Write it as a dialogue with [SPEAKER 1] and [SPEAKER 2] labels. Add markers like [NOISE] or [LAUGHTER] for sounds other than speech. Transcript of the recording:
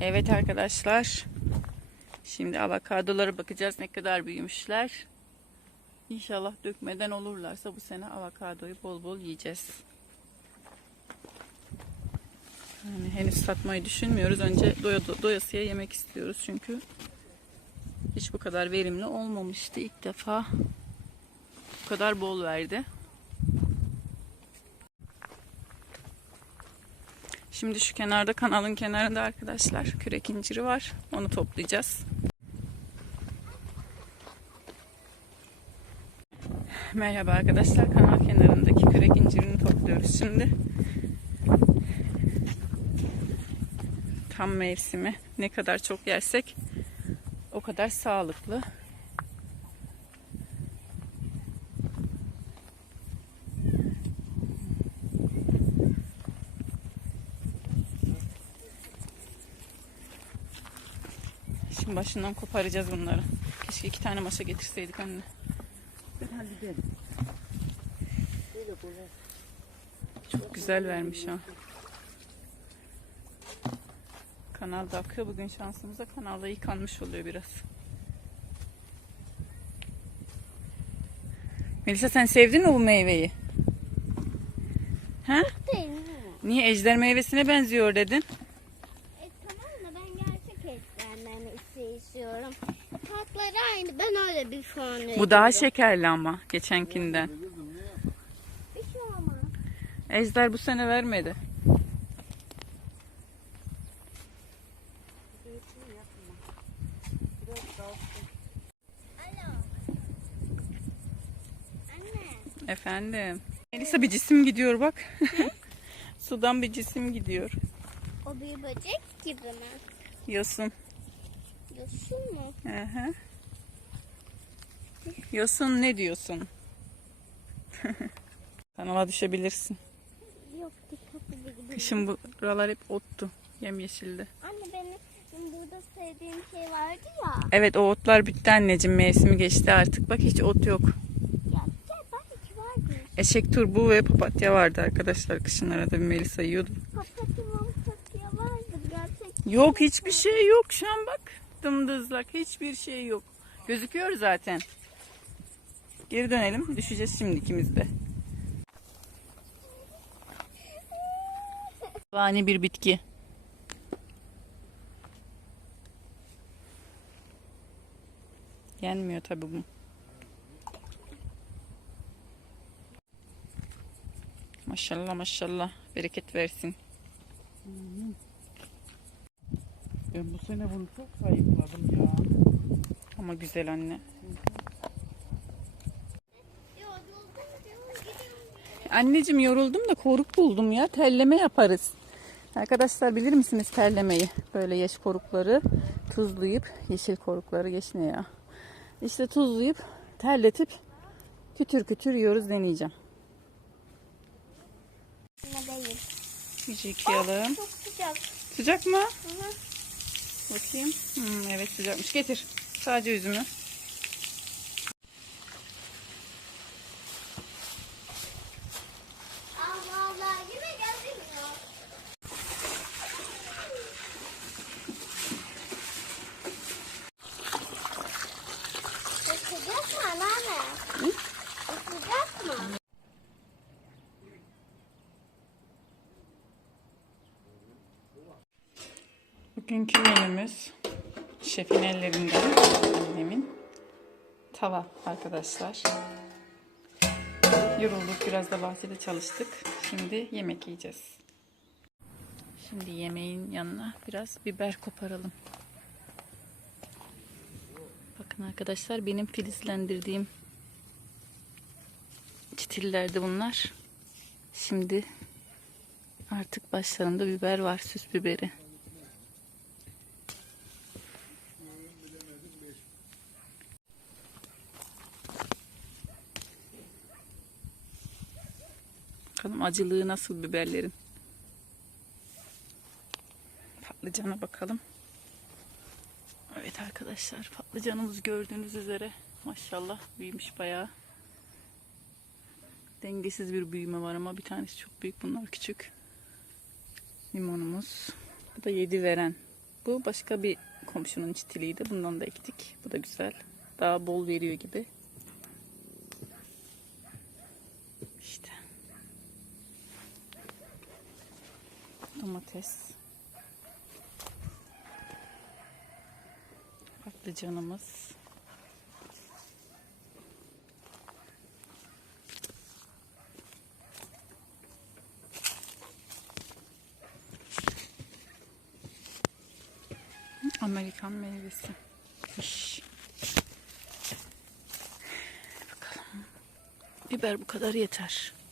[SPEAKER 1] Evet arkadaşlar. Şimdi avokadolara bakacağız ne kadar büyümüşler. İnşallah dökmeden olurlarsa bu sene avokadoyu bol bol yiyeceğiz. Yani henüz satmayı düşünmüyoruz. Önce doya, doyasıya yemek istiyoruz çünkü hiç bu kadar verimli olmamıştı ilk defa. Bu kadar bol verdi. Şimdi şu kenarda kanalın kenarında arkadaşlar kürek inciri var. Onu toplayacağız. Merhaba arkadaşlar. Kanal kenarındaki kürek incirini topluyoruz şimdi. Tam mevsimi. Ne kadar çok yersek o kadar sağlıklı. Şimdi başından koparacağız bunları. Keşke iki tane maşa getirseydik anne. Çok güzel vermiş ha. Kanalda akıyor. Bugün şansımıza kanalda yıkanmış oluyor biraz. Melisa sen sevdin mi bu meyveyi? Ha? Niye ejder meyvesine benziyor dedin?
[SPEAKER 2] İstiyorum. Tatları aynı. Ben öyle bir an
[SPEAKER 1] Bu daha şekerli ama geçenkinden.
[SPEAKER 2] Bir şey olmaz.
[SPEAKER 1] Ejder bu sene vermedi.
[SPEAKER 2] Alo. Anne.
[SPEAKER 1] Efendim. Melisa bir cisim gidiyor bak. [LAUGHS] Sudan bir cisim gidiyor.
[SPEAKER 2] O bir böcek gibi mi?
[SPEAKER 1] Yosun.
[SPEAKER 2] Yosun mu?
[SPEAKER 1] Hı hı. Yosun ne diyorsun? [LAUGHS] Kanala düşebilirsin.
[SPEAKER 2] Yok dikkatli bir gidiyor.
[SPEAKER 1] Kışın buralar hep ottu. Yemyeşildi.
[SPEAKER 2] Anne benim burada sevdiğim şey vardı ya.
[SPEAKER 1] Evet o otlar bitti anneciğim. Mevsimi geçti artık. Bak hiç ot yok.
[SPEAKER 2] Ya gel belki vardı.
[SPEAKER 1] Eşek turbu ve papatya vardı arkadaşlar. Kışın arada bir Melisa yiyordu.
[SPEAKER 2] Papatya papatya vardı gerçek.
[SPEAKER 1] Yok hiçbir şey yok şu an bak. Dımdızlak hiçbir şey yok. Gözüküyor zaten. Geri dönelim. Düşeceğiz şimdi ikimiz de. Vani bir bitki. Yenmiyor tabii bu. Maşallah maşallah. Bereket versin.
[SPEAKER 3] Ben bu sene bunu çok sayıkladım ya.
[SPEAKER 1] Ama güzel anne. Anneciğim yoruldum da koruk buldum ya. Telleme yaparız. Arkadaşlar bilir misiniz terlemeyi? Böyle yeş korukları tuzlayıp, yeşil korukları geç ne ya? İşte tuzlayıp, terletip kütür kütür yiyoruz deneyeceğim. Bir yıkayalım.
[SPEAKER 2] Çok sıcak.
[SPEAKER 1] Sıcak mı?
[SPEAKER 2] Hı hı.
[SPEAKER 1] Bakayım. Hmm, evet sıcakmış. Getir. Sadece üzümü.
[SPEAKER 2] Allah Allah yine geldin ya. Sıcak mı anneanne?
[SPEAKER 1] Hı?
[SPEAKER 2] Sıcak mı?
[SPEAKER 1] Bugünkü menümüz şefin ellerinden annemin tava arkadaşlar. Yorulduk biraz da bahçede çalıştık. Şimdi yemek yiyeceğiz. Şimdi yemeğin yanına biraz biber koparalım. Bakın arkadaşlar benim filizlendirdiğim çitillerdi bunlar. Şimdi artık başlarında biber var süs biberi. Bakalım acılığı nasıl biberlerin. Patlıcana bakalım. Evet arkadaşlar patlıcanımız gördüğünüz üzere maşallah büyümüş bayağı. Dengesiz bir büyüme var ama bir tanesi çok büyük bunlar küçük. Limonumuz. Bu da yedi veren. Bu başka bir komşunun çitiliydi. Bundan da ektik. Bu da güzel. Daha bol veriyor gibi. İşte. Domates. Patlıcanımız. Amerikan meyvesi. İş. Bakalım. Biber bu kadar yeter.